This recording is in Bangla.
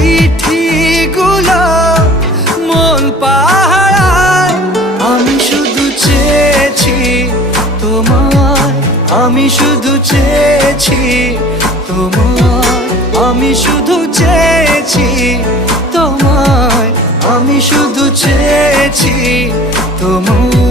চিঠিগুলো মন পাহারায়। আমি শুধু চেয়েছি তোমায়, আমি শুধু চেয়েছি তোমায়, আমি শুধু চেয়েছি তোমায়, আমি শুধু চেয়েছি তোমায়।